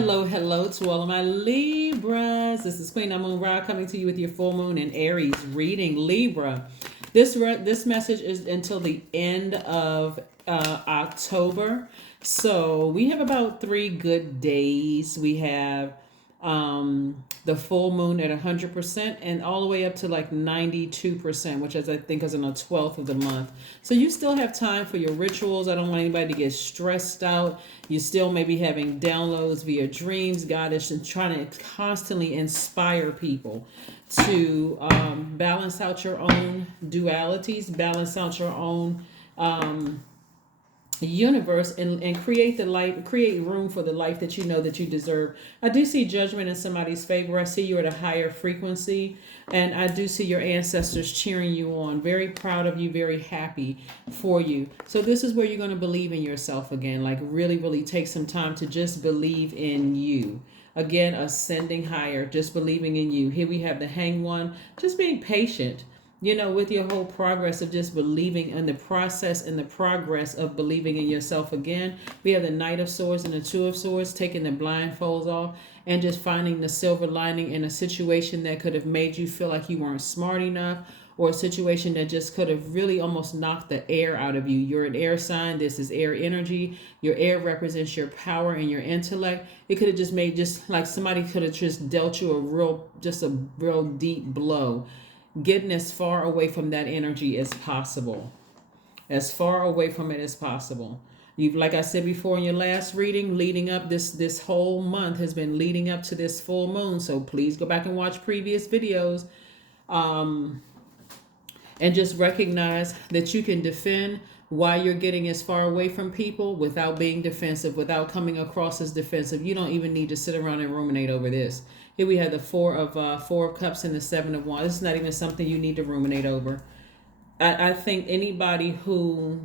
Hello to all of my Libras. This is Queen Amun Ra coming to you with your full moon and Aries reading. Libra. This message is until the end of October. So we have about 3 good days. We have the full moon at 100% and all the way up to like 92%, which I think is on the 12th of the month. So you still have time for your rituals. I don't want anybody to get stressed out. You still may be having downloads via dreams. God is trying to constantly inspire people to balance out your own dualities, balance out your own universe, and create the life, create room for the life that you know that you deserve. I do see judgment in somebody's favor. I see you at a higher frequency, and I do see your ancestors cheering you on, very proud of you, very happy for you. So this is where you're going to believe in yourself again, like really take some time to just believe in you. Again, ascending higher, just believing in you. Here we have the Hanged One, just being patient, with your whole progress of just believing in the process and the progress of believing in yourself again. We have the Knight of Swords and the Two of Swords, taking the blindfolds off and just finding the silver lining in a situation that could have made you feel like you weren't smart enough, or a situation that just could have really almost knocked the air out of you. You're an air sign. This is air energy. Your air represents your power and your intellect. It could have just made, just like somebody could have just dealt you a real deep blow. Getting as far away from that energy as possible. As far away from it as possible. You've, like I said before in your last reading, leading up, this whole month has been leading up to this full moon. So please go back and watch previous videos. And just recognize that you can defend why you're getting as far away from people without being defensive, without coming across as defensive. You don't even need to sit around and ruminate over this. Here we have the Four of Cups and the Seven of Wands. This is not even something you need to ruminate over. I think anybody who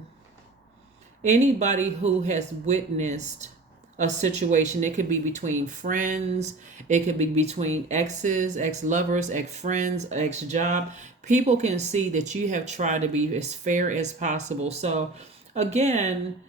has witnessed a situation, it could be between friends, it could be between exes, ex-lovers, ex-friends, ex-job. People can see that you have tried to be as fair as possible. So again,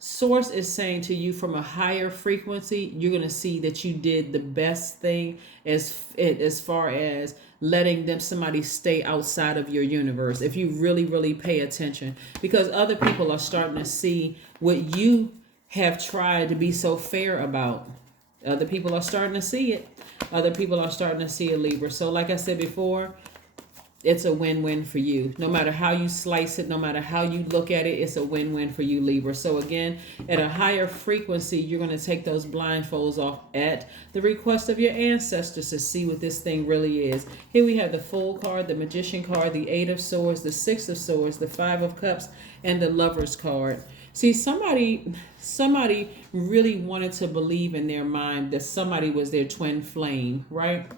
source is saying to you from a higher frequency, you're going to see that you did the best thing as far as letting somebody stay outside of your universe, if you really pay attention, because other people are starting to see what you have tried to be so fair about. Other people are starting to see it. Other people are starting to see it, Libra. So like I said before, it's a win-win for you. No matter how you slice it, no matter how you look at it, it's a win-win for you, Libra. So again, at a higher frequency, you're going to take those blindfolds off at the request of your ancestors to see what this thing really is. Here we have the Fool card, the Magician card, the Eight of Swords, the Six of Swords, the Five of Cups, and the Lover's card. See, somebody really wanted to believe in their mind that somebody was their twin flame, right?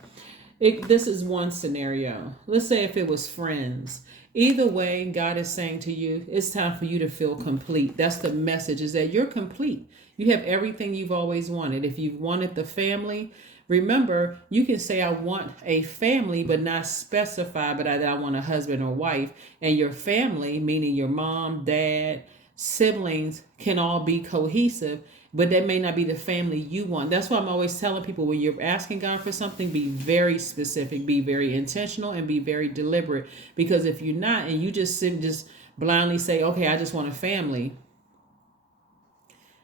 This is one scenario. Let's say if it was friends. Either way, God is saying to you, it's time for you to feel complete. That's the message, is that you're complete. You have everything you've always wanted. If you've wanted the family, remember, you can say, I want a family, but not specify, but I want a husband or wife. And your family, meaning your mom, dad, siblings, can all be cohesive, but that may not be the family you want. That's why I'm always telling people, when you're asking God for something, be very specific, be very intentional, and be very deliberate. Because if you're not, and you just blindly say, okay, I just want a family,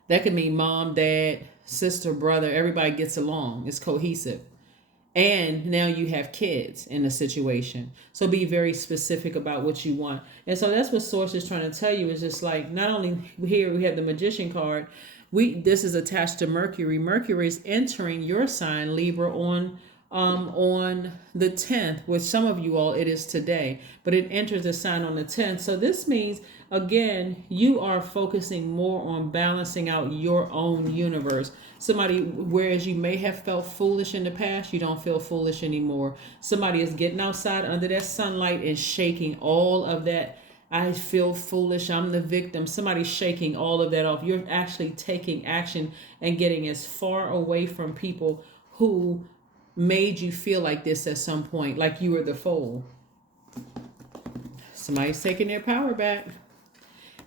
that could mean mom, dad, sister, brother, everybody gets along, it's cohesive. And now you have kids in the situation. So be very specific about what you want. And so that's what Source is trying to tell you, is just like, not only here we have the Magician card, this is attached to Mercury. Mercury is entering your sign, Libra, on the 10th. With some of you all, it is today, but it enters the sign on the 10th. So this means, again, you are focusing more on balancing out your own universe. Somebody, whereas you may have felt foolish in the past, you don't feel foolish anymore. Somebody is getting outside under that sunlight and shaking all of that. I feel foolish, I'm the victim. Somebody's shaking all of that off. You're actually taking action and getting as far away from people who made you feel like this at some point, like you were the fool. Somebody's taking their power back.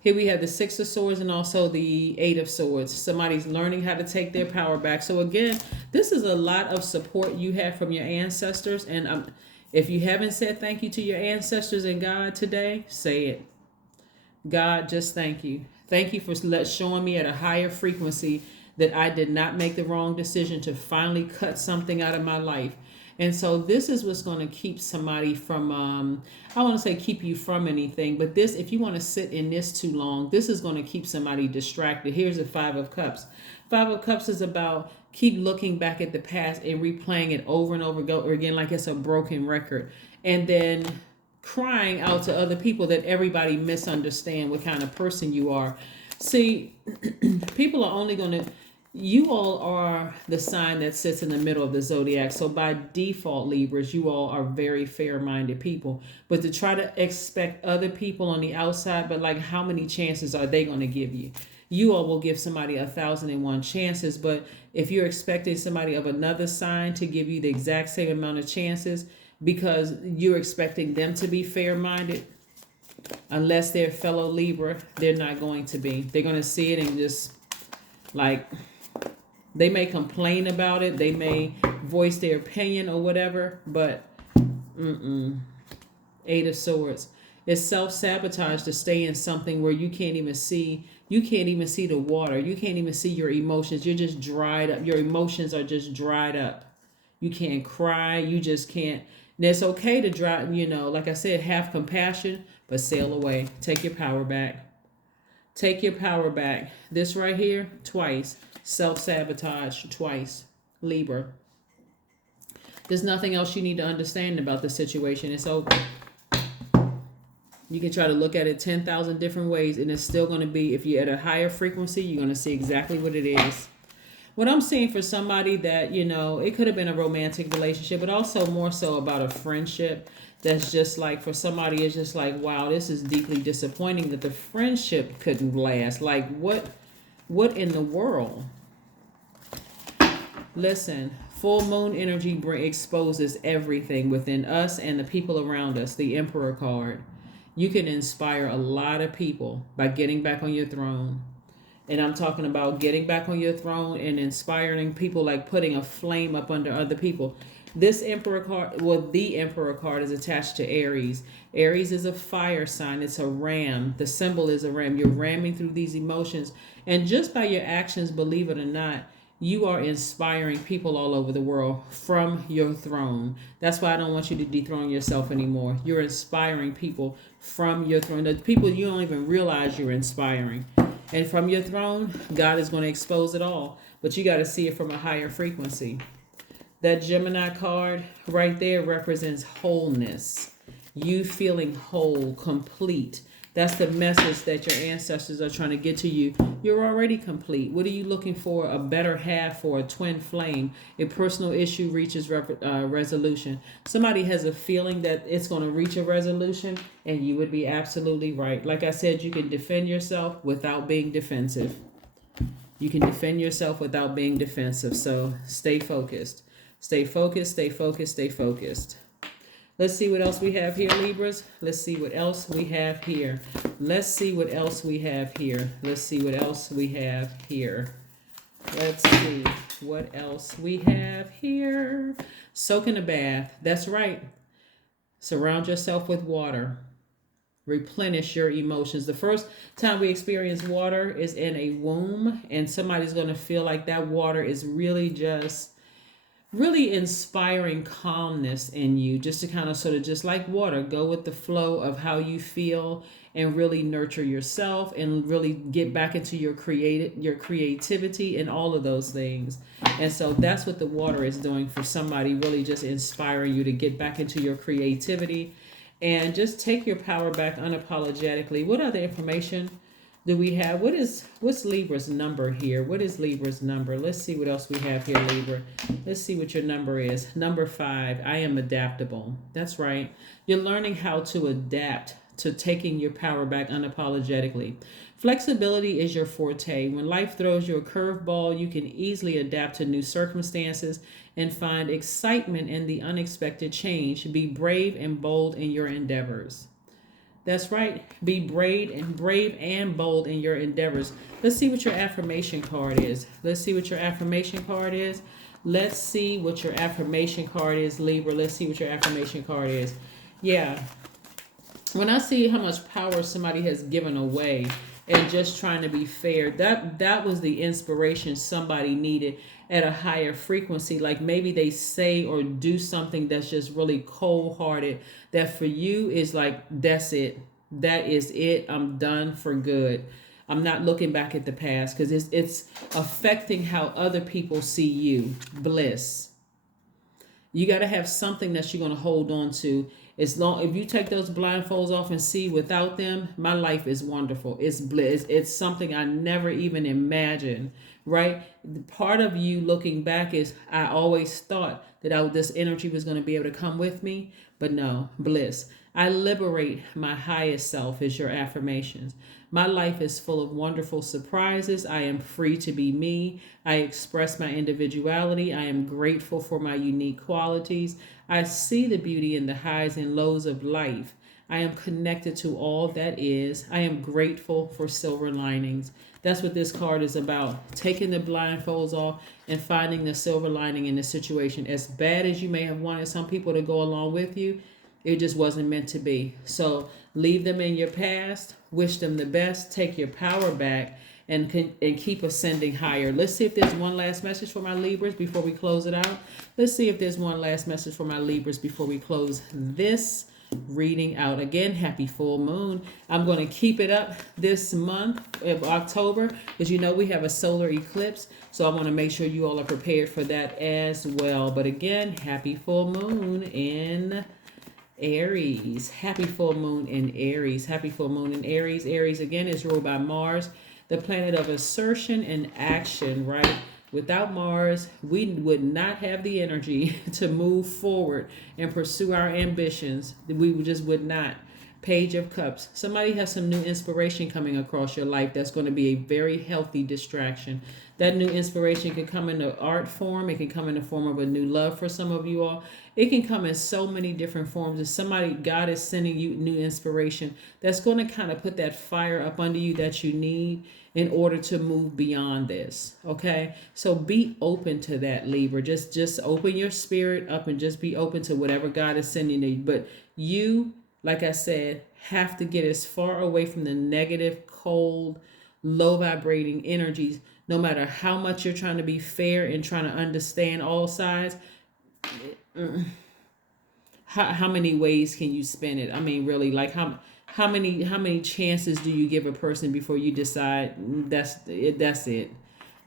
Here we have the Six of Swords and also the Eight of Swords. Somebody's learning how to take their power back. So again, this is a lot of support you have from your ancestors. And if you haven't said thank you to your ancestors and God today, say it. God, just thank you. Thank you for showing me at a higher frequency that I did not make the wrong decision to finally cut something out of my life. And so this is what's going to keep somebody from, I want to say keep you from anything, but this, if you want to sit in this too long, this is going to keep somebody distracted. Here's the Five of Cups. Five of Cups is about keep looking back at the past and replaying it over and over again like it's a broken record. And then crying out to other people that everybody misunderstand what kind of person you are. See, people are only going to, you all are the sign that sits in the middle of the zodiac. So by default, Libras, you all are very fair-minded people. But to try to expect other people on the outside, but like how many chances are they going to give you? You all will give somebody 1,001 chances. But if you're expecting somebody of another sign to give you the exact same amount of chances because you're expecting them to be fair-minded, unless they're fellow Libra, they're not going to be. They're going to see it and just like, they may complain about it, they may voice their opinion or whatever, but Eight of Swords. It's self-sabotage to stay in something where you can't even see the water. You can't even see your emotions. You're just dried up. Your emotions are just dried up. You can't cry. You just can't. And it's okay to dry, like I said, have compassion, but sail away. Take your power back. Take your power back. This right here, twice. Self-sabotage, twice. Libra. There's nothing else you need to understand about the situation. It's over. You can try to look at it 10,000 different ways, and it's still going to be, if you're at a higher frequency, you're going to see exactly what it is. What I'm seeing for somebody that, it could have been a romantic relationship, but also more so about a friendship. That's just like, for somebody, it's just like, wow, this is deeply disappointing that the friendship couldn't last. Like, what in the world? Listen, full moon energy exposes everything within us and the people around us. The Emperor card. You can inspire a lot of people by getting back on your throne. And I'm talking about getting back on your throne and inspiring people, like putting a flame up under other people. This Emperor card, the Emperor card is attached to Aries. Aries is a fire sign. It's a ram. The symbol is a ram. You're ramming through these emotions. And just by your actions, believe it or not, you are inspiring people all over the world from your throne. That's why I don't want you to dethrone yourself anymore. You're inspiring people from your throne. The people you don't even realize you're inspiring. And from your throne, God is going to expose it all. But you got to see it from a higher frequency. That Gemini card right there represents wholeness. You feeling whole, complete. That's the message that your ancestors are trying to get to you. You're already complete. What are you looking for? A better half, for a twin flame. A personal issue reaches resolution. Somebody has a feeling that it's going to reach a resolution, and you would be absolutely right. Like I said, you can defend yourself without being defensive. You can defend yourself without being defensive. So stay focused. Stay focused, stay focused, stay focused. Let's see what else we have here, Libras. Let's see what else we have here. Let's see what else we have here. Let's see what else we have here. Let's see what else we have here. Soak in a bath. That's right. Surround yourself with water. Replenish your emotions. The first time we experience water is in a womb, and somebody's going to feel like that water is really inspiring calmness in you, just to kind of sort of, just like water, go with the flow of how you feel and really nurture yourself and really get back into your creativity and all of those things. And so that's what the water is doing for somebody, really just inspiring you to get back into your creativity and just take your power back unapologetically. What other information do we have? What's Libra's number here? What is Libra's number? Let's see what else we have here, Libra. Let's see what your number is. Number 5. I am adaptable. That's right. You're learning how to adapt to taking your power back unapologetically. Flexibility is your forte. When life throws you a curveball, you can easily adapt to new circumstances and find excitement in the unexpected change. Be brave and bold in your endeavors. That's right. Be brave and bold in your endeavors. Let's see what your affirmation card is. Let's see what your affirmation card is. Let's see what your affirmation card is, Libra. Let's see what your affirmation card is. Yeah. When I see how much power somebody has given away and just trying to be fair, that was the inspiration somebody needed at a higher frequency. Like maybe they say or do something that's just really cold hearted, that for you is like, that's it. That is it. I'm done for good. I'm not looking back at the past, because it's affecting how other people see you. Bliss. You got to have something that you're going to hold on to. As long, if you take those blindfolds off and see without them, my life is wonderful. It's bliss. It's something I never even imagined. Right? Part of you looking back is, I always thought that this energy was going to be able to come with me, but no, bliss. I liberate my highest self is your affirmations. My life is full of wonderful surprises. I am free to be me. I express my individuality. I am grateful for my unique qualities. I see the beauty in the highs and lows of life. I am connected to all that is. I am grateful for silver linings. That's what this card is about. Taking the blindfolds off and finding the silver lining in the situation. As bad as you may have wanted some people to go along with you, it just wasn't meant to be. So leave them in your past. Wish them the best. Take your power back and keep ascending higher. Let's see if there's one last message for my Libras before we close it out. Let's see if there's one last message for my Libras before we close this reading out. Again, happy full moon. I'm going to keep it up this month of October, because you know we have a solar eclipse, so I want to make sure you all are prepared for that as well. But again, happy full moon in Aries. Happy full moon in Aries. Happy full moon in Aries. Aries again is ruled by Mars, the planet of assertion and action, right? Without Mars, we would not have the energy to move forward and pursue our ambitions. We just would not. Page of Cups. Somebody has some new inspiration coming across your life that's going to be a very healthy distraction. That new inspiration can come in an art form. It can come in the form of a new love for some of you all. It can come in so many different forms. If somebody, God is sending you new inspiration that's going to kind of put that fire up under you that you need in order to move beyond this. Okay? So be open to that, Libra. Just open your spirit up and just be open to whatever God is sending you. But you, like I said, have to get as far away from the negative, cold, low vibrating energies. No matter how much you're trying to be fair and trying to understand all sides, how many ways can you spin it? I mean, really, like how many chances do you give a person before you decide that's it? That's it.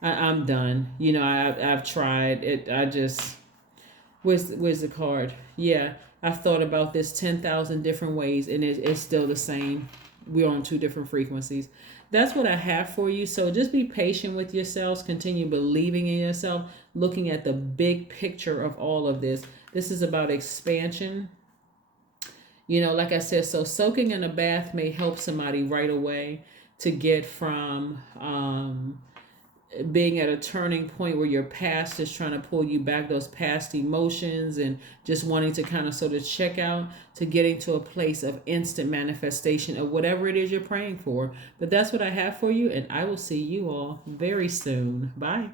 I'm done. You know, I've tried it. I just where's the card? Yeah, I've thought about this 10,000 different ways, and it's still the same. We're on two different frequencies. That's what I have for you. So just be patient with yourselves. Continue believing in yourself, looking at the big picture of all of this. This is about expansion. You know, like I said, so soaking in a bath may help somebody right away to get from being at a turning point where your past is trying to pull you back, those past emotions and just wanting to kind of sort of check out, to getting to a place of instant manifestation of whatever it is you're praying for. But that's what I have for you, and I will see you all very soon. Bye.